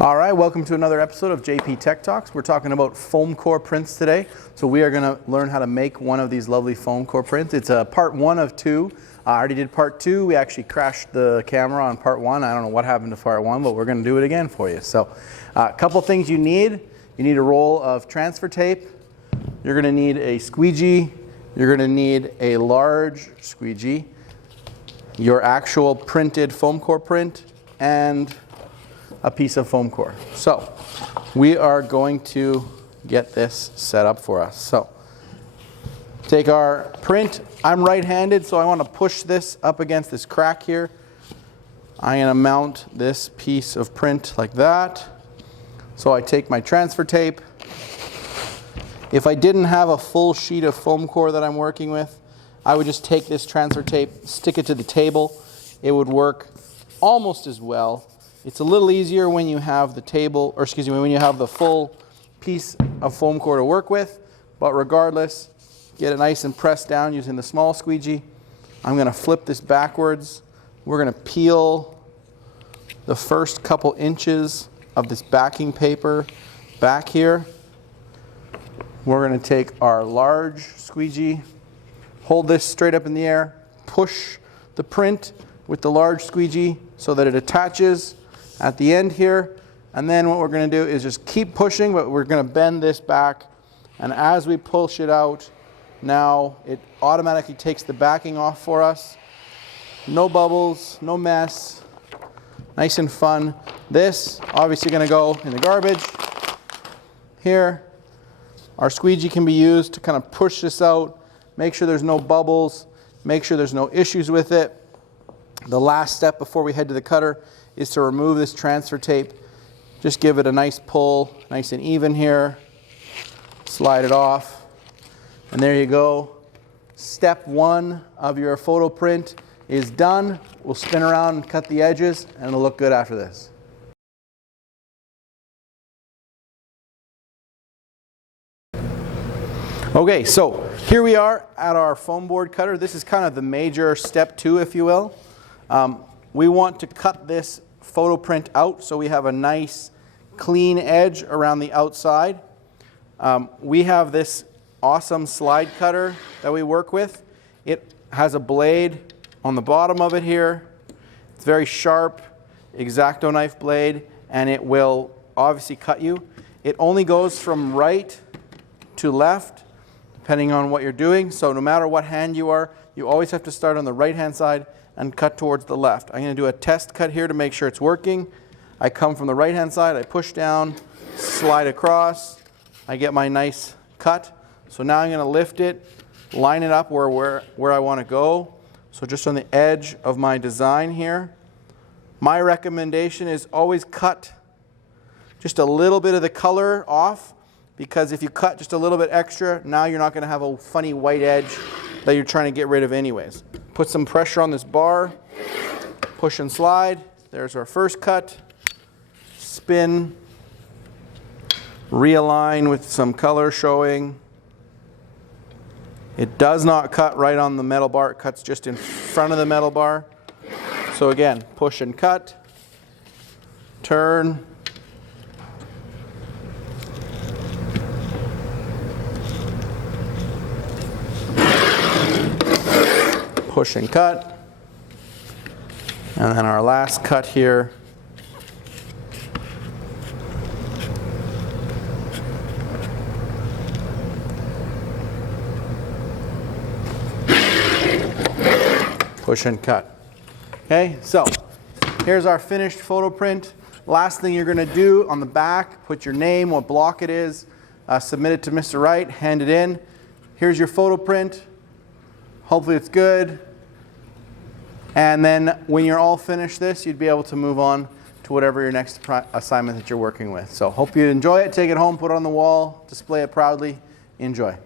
All right, welcome to another episode of JP Tech Talks. We're talking about foam core prints today. So we are going to learn how to make one of these lovely foam core prints. It's part one of two. I already did part two. We actually crashed the camera on part one. I don't know what happened to part one, but we're going to do it again for you. So a couple things you need. You need a roll of transfer tape. You're going to need a squeegee. You're going to need a large squeegee, your actual printed foam core print, and a piece of foam core. So we are going to get this set up for us. So take our print. I'm right-handed, so I want to push this up against this crack here. I'm going to mount this piece of print like that. So I take my transfer tape. If I didn't have a full sheet of foam core that I'm working with, I would just take this transfer tape, stick it to the table. It would work almost as well. It's a little easier when you have the table, or excuse me, when you have the full piece of foam core to work with. But regardless, get it nice and pressed down using the small squeegee. I'm going to flip this backwards. We're going to peel the first couple inches of this backing paper back here. We're going to take our large squeegee, hold this straight up in the air, push the print with the large squeegee so that it attaches at the end here. And then what we're going to do is just keep pushing, but we're going to bend this back. And as we push it out, now it automatically takes the backing off for us. No bubbles, no mess, nice and fun. This obviously going to go in the garbage. Here, our squeegee can be used to kind of push this out, make sure there's no bubbles, make sure there's no issues with it. The last step before we head to the cutter is to remove this transfer tape. Just give it a nice pull, nice and even here. Slide it off. And there you go. Step one of your photo print is done. We'll spin around and cut the edges, and it'll look good after this. Okay, so here we are at our foam board cutter. This is kind of the major step two, if you will. We want to cut this photo print out so we have a nice clean edge around the outside. We have this awesome slide cutter that we work with. It has a blade on the bottom of it here. It's very sharp, X-Acto knife blade, and it will obviously cut you. It only goes from right to left depending on what you're doing. So no matter what hand you are, you always have to start on the right hand side and cut towards the left. I'm going to do a test cut here to make sure it's working. I come from the right hand side, I push down, slide across, I get my nice cut. So now I'm going to lift it, line it up where I want to go. So just on the edge of my design here. My recommendation is always cut just a little bit of the color off, because if you cut just a little bit extra, now you're not going to have a funny white edge that you're trying to get rid of anyways. Put some pressure on this bar, push and slide. There's our first cut. Spin, realign with some color showing. It does not cut right on the metal bar, it cuts just in front of the metal bar. So again, push and cut, turn, push and cut, and then our last cut here. Push and cut. Okay, so here's our finished photo print. Last thing you're going to do on the back, put your name, what block it is, submit it to Mr. Wright, hand it in. Here's your photo print. Hopefully it's good. And then when you're all finished this, you'd be able to move on to whatever your next assignment that you're working with. So hope you enjoy it. Take it home, put it on the wall, display it proudly. Enjoy.